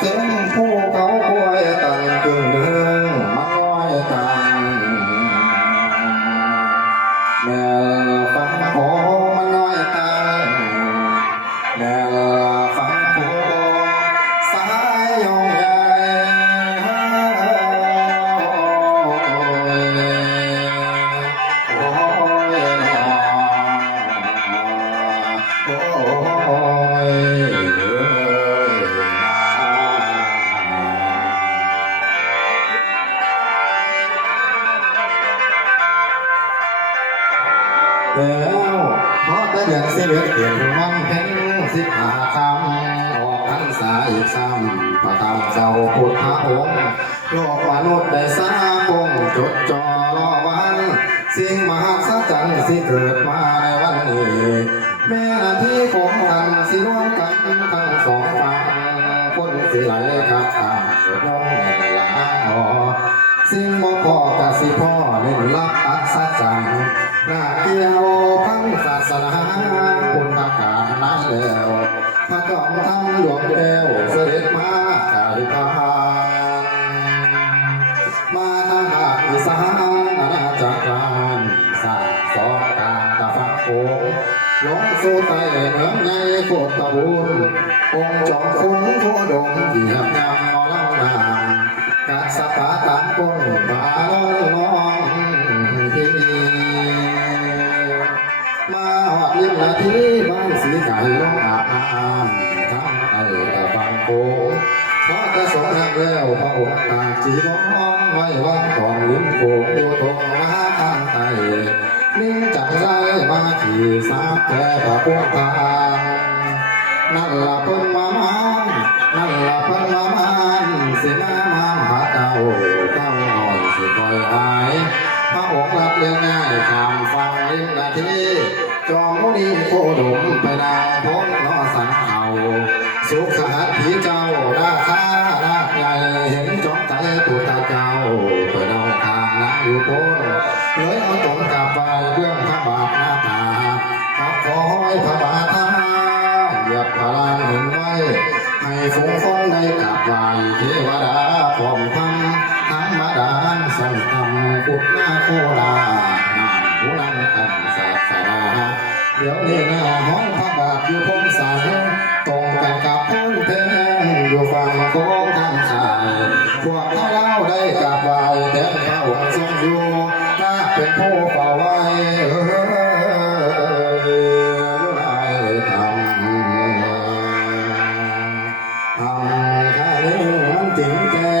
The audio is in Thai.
ซึ่งผู้เขาควยตันกึ่งเดืองมาน้อยแม่ เพราะแต่เดือนสิเดือนเปลี่ยนวันเพ็ญสิบห้าคำออกพรรษาอีกซ้ำประทำเจ้าพุทธองค์โลกมนุษย์ได้สาคงจดจ่อรอวัน สิ่งมหัศจรรย์สิเกิดมาในวันนี้แม่นาที่ของกันสิร่วมกันทั้งสองฝั่งคนสิไหลครับตามสดน้องหลาออสิ่งบ่พอกะสิพ่อเล่นลักอัศจรรย์ นาเกี่ยวพังศาสนาคุณประกาศนั้นแล้วพระจอมทำหลวงแก้วเสด็จมาจาริกามาทางภาคอีสานอาณาจักรการสาสองกาตะฟักโขงลงสู่ใต้เมืองใหญ่โคตรตะบูนองค์จอมคุ้งโคดงเหยียบงามนอลำนางกาสปาตามก้น นสีไก่ลงอาบน้ำทั้งไอ้ตะฟังโขงพระจะสงฆ์แล้วพระองค์ตาจีบองไว้วางกองลิ้มโกกอยู่ตรงหน้าทางไตนิ่งจังไรมาขี่สามแก่พระพวงทางนั่นละเพิ่นมามานนั่นละเพิ่นมามานสิมามาหาเจ้า โคดมไปนางพ้นนอสันเขาสุขหัตผีเจ้าราคาราใหญ่เห็นจอมใจผู้ตาเจ้าเปิดเอาทางนักอยู่โพนเลยเอาตนกลับไปเบื้องพระบาทหน้าตาขับคอยพระบาทท่าเหยียบพระลานหินไว้ ให้ฝูงคนได้กราบไหวเทวดาพร้อมพังทั้งมาดานสั่งทำกุดหน้าโคดา เดี๋ยวนี้หน้าห้องพระบาทอยู่พงศาลตรงกันกับพงเทงอยู่ฝั่งโค้งทางสายพวกข้าเล่าได้กลับไหเแต่พระองค์ทรงอยู่ถ้าเป็นผู้เฝ้าไว้ทำทำข้าเลี้ยงจริงแท้